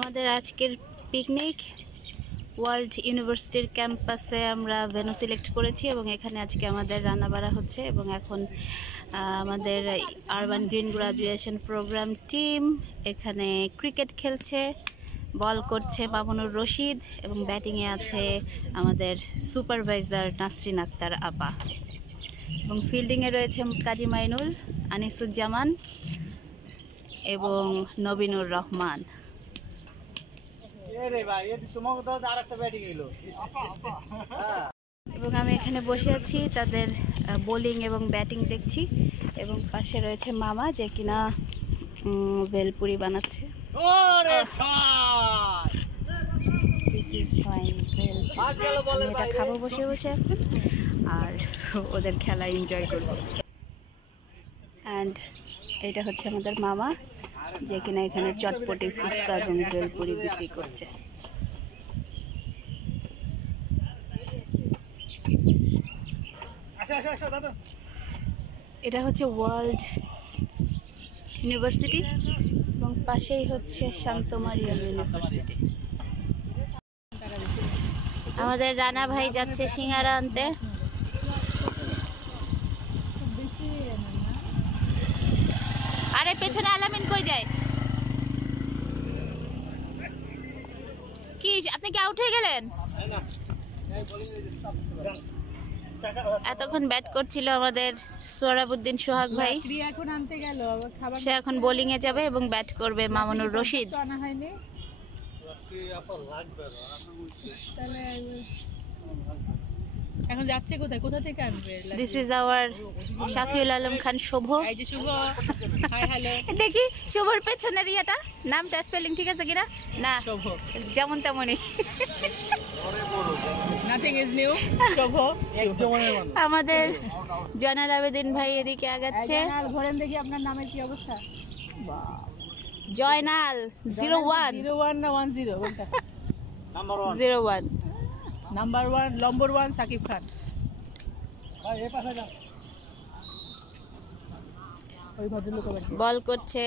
আমাদের আজকের picnic world ইউনিভার্সিটির ক্যাম্পাসে আমরা ভেন্যু সিলেক্ট করেছি এবং এখানে আজকে আমাদের রান্নাবাড়া হচ্ছে এবং এখন আমাদের urban green graduation program team এখানে ক্রিকেট খেলছে, বল করছে মামুনুর রশিদ এবং ব্যাটিংয়ে আছে আমাদের সুপারভাইজার নাসরিন আক্তার আপা এবং ফিল্ডিংয়ে রয়েছে কাজী মাইনুল, আনিসুজ্জামান এবং নবীনুর রহমান। এবং আমি এখানে বসে আছি, তাদের বোলিং এবং ব্যাটিং দেখছি এবং পাশে রয়েছে মামা যে কিনা ভেলপুরি বানাচ্ছে। এটা খাবো বসে বসে এখন আর ওদের খেলা এনজয় করবো। অ্যান্ড এটা হচ্ছে আমাদের মামা যে কিনা এখানে চটপটি ফুচকা এবং ভেলপুরি বিক্রি করছে। এটা হচ্ছে ওয়ার্ল্ড ইউনিভার্সিটি এবং পাশেই হচ্ছে শান্ত মারিয়াম ইউনিভার্সিটি। আমাদের রানা ভাই যাচ্ছে সিঙ্গারা আনতে। আরে পেছনে আলামিন কই যায়? কি আপনি কি আউট হয়ে গেলেন? এতক্ষণ ব্যাট করছিল আমাদের সোহরাবউদ্দিন সোহাগ ভাই, সে এখন বোলিং এ যাবে এবং ব্যাট করবে মামুনুর রশিদ। এখন যাচ্ছে কোথায়, কোথা থেকে আনবে? This is our Shafiul Alam Khan Shubho. এই যে শুভ, হাই হ্যালো। দেখি শুভর পেছনের ইয়েটা, নামটা স্পেলিং ঠিক আছে কিনা? না, শুভ যেমন তেমনই। Nothing is new. শুভ আমাদের জয়নাল আবেদিন ভাই এদিকে আগাচ্ছে। ধরেন দেখি আপনার নামের কি অবস্থা? জয়নাল 01 01 না 10 কোনটা? নাম্বার 01 নাম্বার 1 নম্বর 1 সাকিব খান। ভাই এই পাশে যাও। ওই ভদ্রলোক বল করছে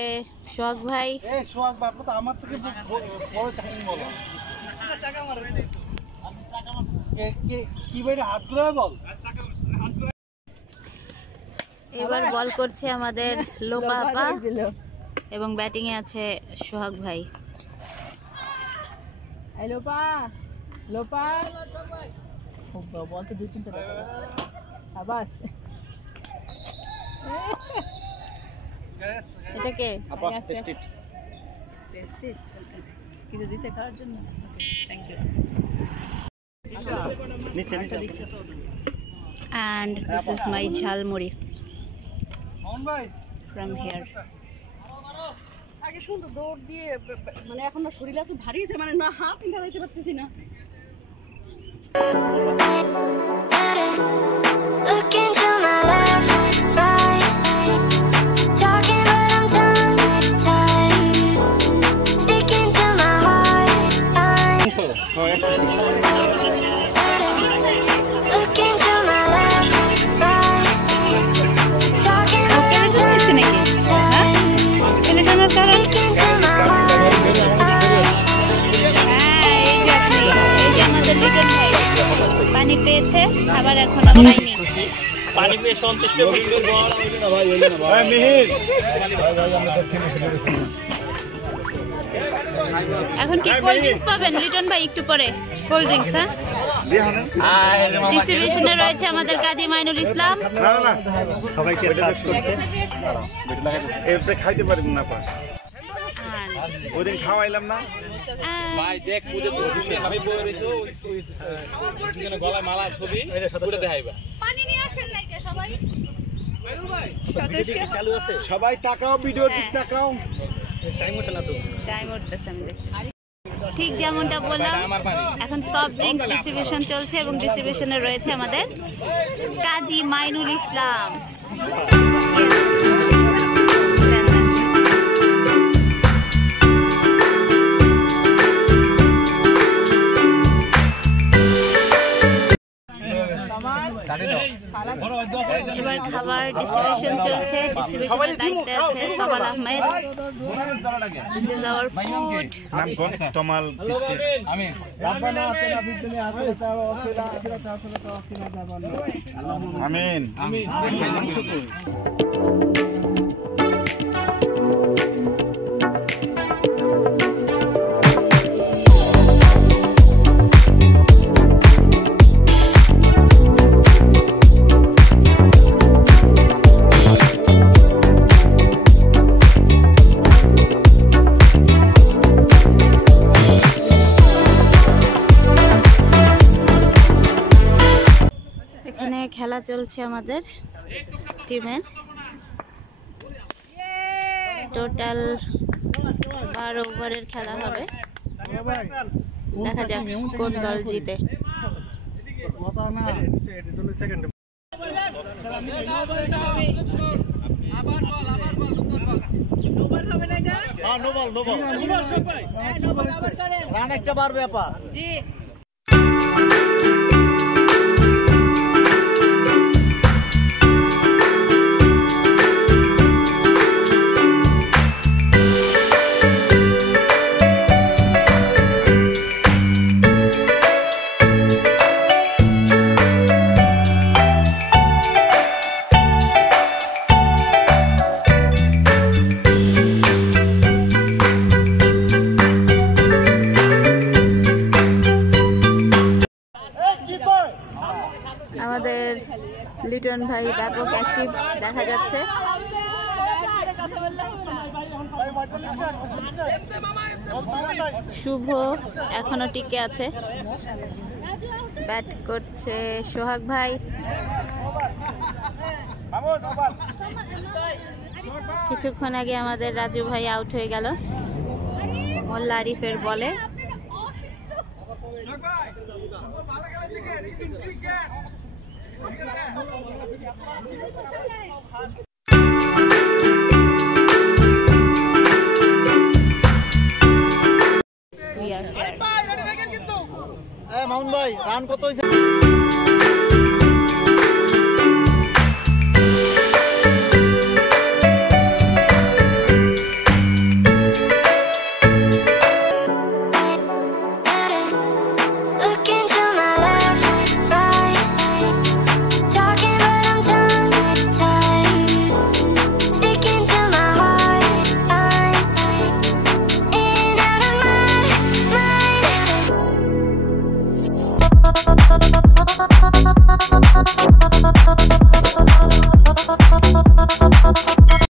সোহাগ ভাই। এই সোহাগ বাপ তো আমার থেকে বড় চাকরি বলো। চাকা মারে আমি চাকা মারতে কি বাইরে হাত ঘুরায় বল। এবার বল করছে আমাদের লোপা আপা এবং ব্যাটিং এ আছে সোহাগ ভাই। এই লোপা লোপা বল তো দুই তিনটা আবাস। এটা কে? আপা টেস্ট টেস্ট কিছু দিছে খাওয়ার জন্য? Thank you. নিচে নিচে and this is my jhalmuri মোহন ভাই from here. আগে সুন্দর দৌড় দিয়ে মানে এখন না শরীর এত ভারী হয়েছে, মানে না হাত উঠাতে পারতেছি না। Look into my left, right, talking but I'm tongue-tied, sticking to my heart line. Look into my left, right, talking but I'm tongue-tied, sticking to my heart line. পানি পেয়েছে, আবার এখনো পাইনি। পানি পেয়ে সন্তুষ্ট। এখন কি কোল্ড ড্রিঙ্কস পাবেন লিটন ভাই? একটু পরে কোল্ড ড্রিঙ্কস। হ্যাঁ, ডিস্ট্রিবিউশনে রয়েছে আমাদের কাজী মাইনুল ইসলাম। সবাইকে সার্চ করছে এরপরে খাইতে পারেন না পা ওদিন খাওয়াইলাম না ভাই দেখ পুজো তো আমি বলেছো ওই গলায় মালা ছবি পুরো দেখাইবা। পানি নিয়ে আসেন লাইকে সবাই। মাইনুল ভাই চালু আছে, সবাই তাকাও, ভিডিও দিক তাকাও। টাইম হতে না তো, টাইম উঠতেছে আমি দেখছি। ঠিক যেমনটা বললাম, এখন সফট ড্রিঙ্কস ডিস্ট্রিবিউশন চলছে এবং ডিস্ট্রিবিউশনে রয়েছে আমাদের কাজী মাইনুল ইসলাম। সালাদ এবার খাবার ডিস্ট্রিবিউশন চলছে। ডিস্ট্রিবিউশনের দায়িত্বে আছে Kamal Ahmed. This is our food. Tamal দিচ্ছে আমি আমিন এখানে খেলা চলছে আমাদের টিমের। টোটাল 12 ওভারের খেলা হবে। দেখা যাক কোন দল জিতে। রান একটা বাড়বে আপা আমাদের লিটন ভাই ব্যাপক অ্যাক্টিভ দেখা যাচ্ছে। শুভ এখনো টিকে আছে, ব্যাট করছে সোহাগ ভাই। কিছুক্ষণ আগে আমাদের রাজু ভাই আউট হয়ে গেল মোল্লা আরিফের বলে। মামুন ভাই রান কত হয়েছে?